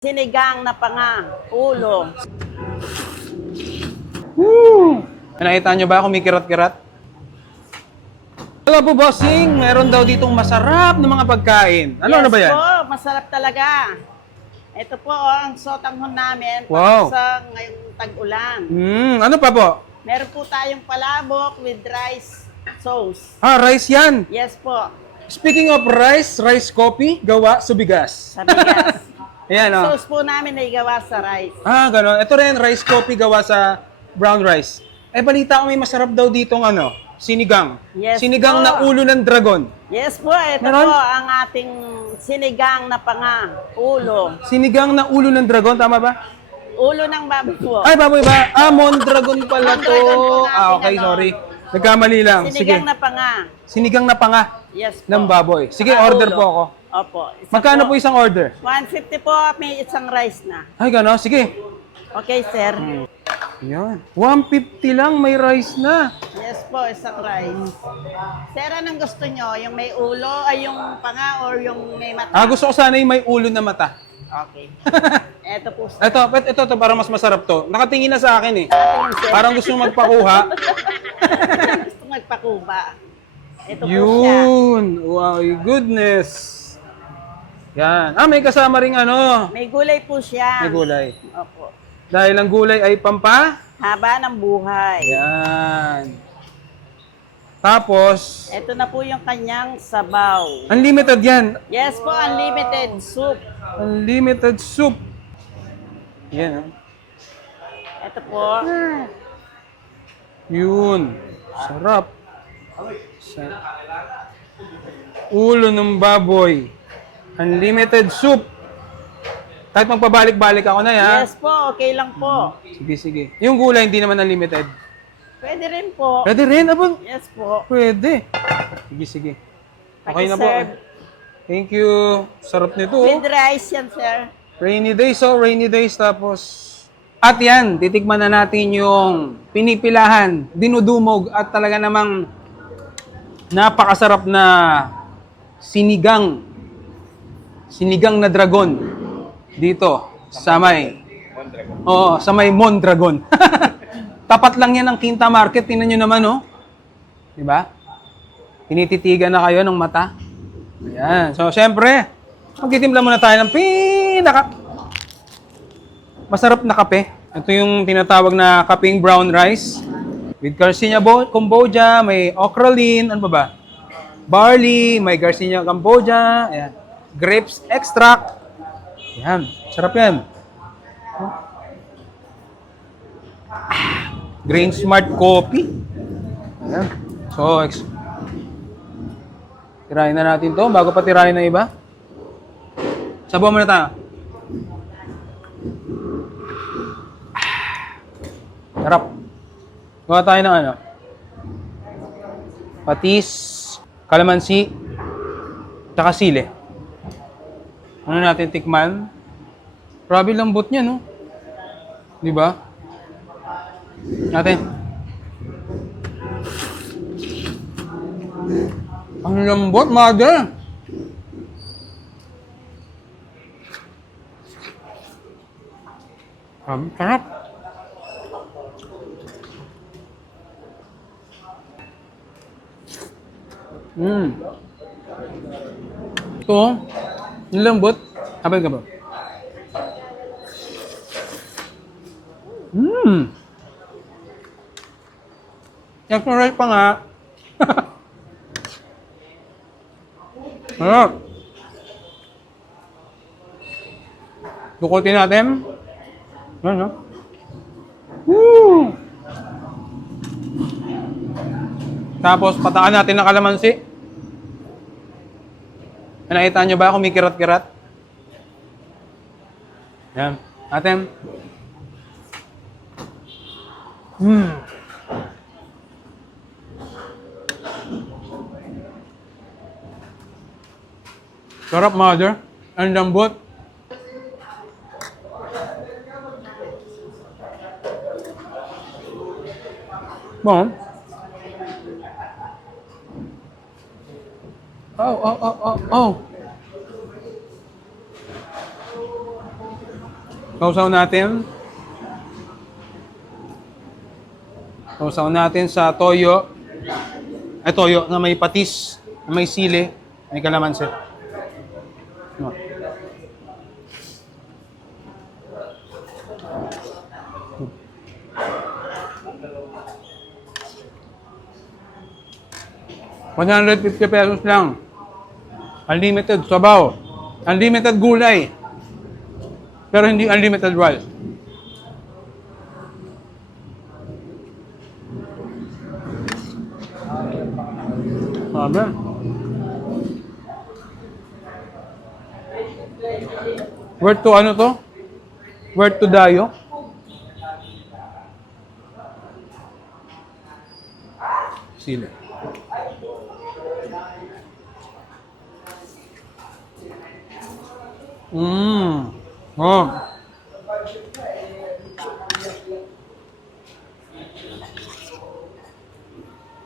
Sinigang na panga, ulo. Woo! Nakita nyo ba kumikirat-kirat? Hello po, bossing. Meron daw ditong masarap na mga pagkain. Ano ba yan? Yes po, masarap talaga. Ito po ang sotanghon namin Wow. sa ngayong tag-ulan. Ano pa po? Meron po tayong palabok with rice sauce. Rice yan. Yes po, Speaking of rice coffee, gawa sa bigas. sa bigas. Ayan, oh. Sauce po namin ay gawa sa rice. Gano'n. Ito rin, rice coffee gawa sa brown rice. Balita ko may masarap daw ditong sinigang. Yes Sinigang po. na ulo ng dragon. Yes po, ito Meron? po ang ating sinigang na panga, ulo. Sinigang na ulo ng dragon, tama ba? Ulo ng baboy po. Ay, baboy ba? Mondragon pala to. Mondragon po ang ating Okay, sorry. Nagkamali lang. Sige. Sinigang na panga. Sinigang na panga Yes po. ng baboy. Sige, Saka order ulo. po ako. Opo. Isa Magkano po isang order? 150 po, may isang rice na. Ay, gano'n. Sige. Okay, sir. Yan. 150 lang, may rice na. Yes po, isang rice. Sir, anong gusto nyo? Yung may ulo, ay yung panga, or yung may mata? Gusto ko sana yung may ulo na mata. Okay. Eto po, sir. Ito, para mas masarap to. Nakatingin na sa akin eh. Tingin, sir. Parang gusto magpakuha. Gusto magpakuba. Ito po siya. Yun. Wow, goodness. Yan. May kasama ring May gulay po siya. may gulay. Opo. Dahil ang gulay ay pampa. Haba ng buhay. Yan. Tapos, Ito na po yung kanyang sabaw. unlimited yan. Yes po, unlimited soup. Unlimited soup. Yan. Ito po. Yun. Sarap. Ulo ng baboy. Unlimited soup. Kahit magpabalik-balik ako na yan. Yes po, okay lang po. Sige. Yung gulay hindi naman unlimited. Pwede rin po. Pwede rin, abang. Yes po. Pwede. Sige. Okay na po. Pakiserve. Thank you. Sarap nito. With rice yan, sir. Rainy days. Tapos, at yan, titikman na natin yung pinipilahan, dinudumog, at talaga namang napakasarap na sinigang na dragon dito sa may Mondragon. Tapat lang yan ng Quinta Market. Tingnan nyo naman, oh. Diba? Tinititigan na kayo ng mata. Ayan. So, syempre, magtitimpla muna tayo ng masarap na kape. Ito yung tinatawag na kapeng brown rice. With Garcinia Cambogia, may okralin, ano ba? Barley, may Garcinia Cambogia, ayan. Grapes extract. Ayan, sarap yan. Grain Smart Coffee. Ayan. So, tirahin na natin to bago pa tirahin ng iba. Sabaw muna tayo. Sarap. Gawa tayo ng patis, kalamansi, tsaka sili. Ano natin tikman? Grabe lambot niya, no? Di ba? Natin. Ang lambot, mother! Sarap. Ito, yung lambot. Habal ka ba? Extra rice pa nga. Sarap. Dukutin natin. Yan, no? Woo! Tapos, pataan natin ng kalamansi. Nakita nyo ba kumikirat-kirat? Yan. Atin. Sarap, mother. Ang lambot. Bon. Oh. Sausaw natin. Sausaw natin sa toyo. Ay, toyo na may patis, na may sili, may kalamansi. No. ₱150 lang. Unlimited sabaw. Unlimited gulay. Pero hindi unlimited rice. Sabi. Worth to ano to? Worth to dayo? Sila. Oh.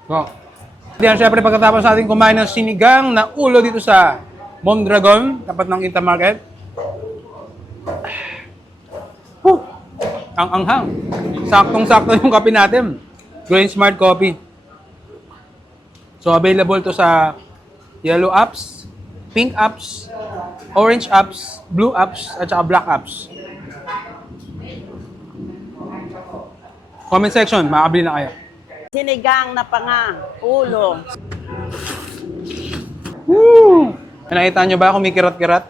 So, yan, syempre pagkatapos natin kumain ng sinigang na ulo dito sa Mondragon, tapat ng Intermarket. Ang anghang. Saktong-sakto yung kape natin. Grain Smart Coffee. So, available to sa yellow apps, pink apps, orange apps, blue apps, at saka black apps. Comment section, makakabili na kayo. Sinigang na panga, ulo. Woo! Nakita nyo ba kumikirat-kirat?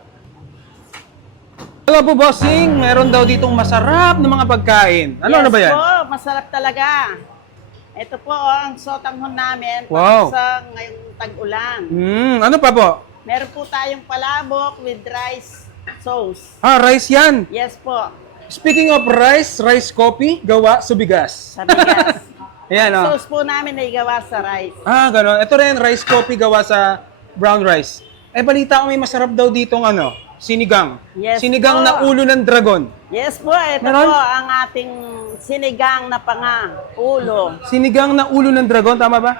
Hello po, bossing! Meron daw ditong masarap na mga pagkain. Ano ba yan? Yes po, masarap talaga. Ito po ang sotanghon namin Wow. para sa ngayong tag-ulan. Ano pa po? Meron po tayong palabok with rice sauce. Rice yan. Yes po, Speaking of rice, rice coffee, gawa sa bigas. sa bigas. Ayan, oh. Sauce po namin ay gawa sa rice. Ganon. Ito rin, rice coffee gawa sa brown rice. Balita ko may masarap daw ditong sinigang. Yes Sinigang po. na ulo ng dragon. Yes po, ito Meron? po ang ating sinigang na panga, ulo. Sinigang na ulo ng dragon, tama ba?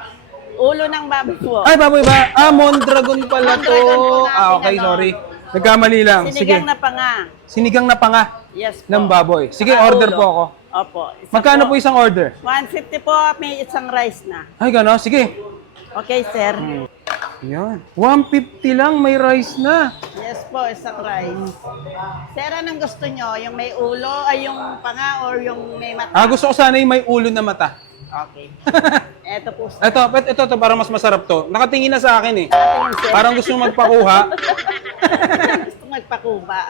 Ulo ng baboy po. Ay, baboy ba? Mondragon pala to. Mondragon po natin, Okay, sorry. Nagkamali lang. Sige. Sinigang na panga. Sinigang na panga Yes po. ng baboy. Sige, Saka order ulo. po ako. Opo. Isa Magkano po isang order? 150 po, may isang rice na. Ay, gano'n. Sige. Okay, sir. Yan. 150 lang, may rice na. Yes po, isang rice. Sir, anong gusto nyo? Yung may ulo, ay yung panga, or yung may mata? Gusto ko sana yung may ulo na mata. Okay. Ito po, sir. Ito, para mas masarap to. Nakatingin na sa akin eh. Ating sir. Parang gusto magpakuha. Gusto magpakuba.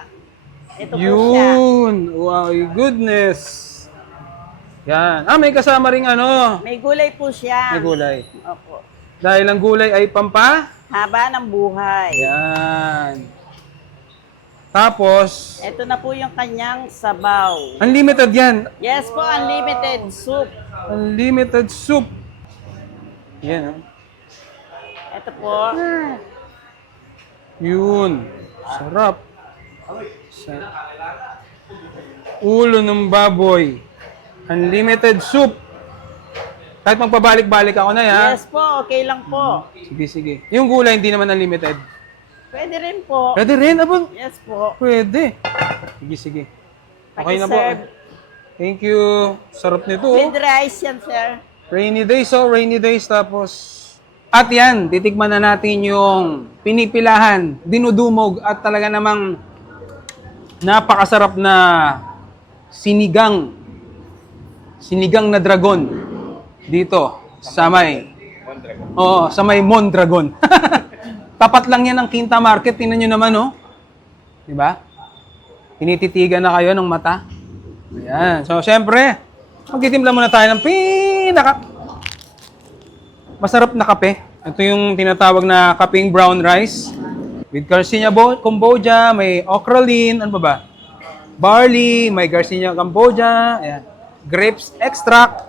Ito po siya. Yun. Wow, goodness. Yan. May kasama ring May gulay po siya. may gulay. Opo. Dahil ang gulay ay pampa. Haba ng buhay. Yan. Tapos, Ito na po yung kanyang sabaw. unlimited yan. Yes po, unlimited soup. Unlimited soup. Yan. Ito po. Yun. Sarap. Ulo ng baboy. Unlimited soup. Kahit magpabalik-balik ako na yan. Yes po, okay lang po. Sige. Yung gulay hindi naman unlimited. Pwede rin po. Pwede rin, abang. Yes po. Pwede. Sige. Okay na po. Paki-serve. Thank you. Sarap nito. With rice yan, sir. Rainy days tapos. At yan, titikman na natin yung pinipilahan, dinudumog at talaga namang napakasarap na sinigang na dragon dito sa may Mondragon. Tapat lang yan ng Quinta Market. Tingnan nyo naman, oh. Diba? Tinititigan na kayo ng mata. Ayan. So, syempre, magtitimpla muna tayo ng masarap na kape. Ito yung tinatawag na kapeng brown rice. With Garcinia Cambogia, may okralin, ano pa ba? Barley, may Garcinia Cambogia, ayan. Grapes extract,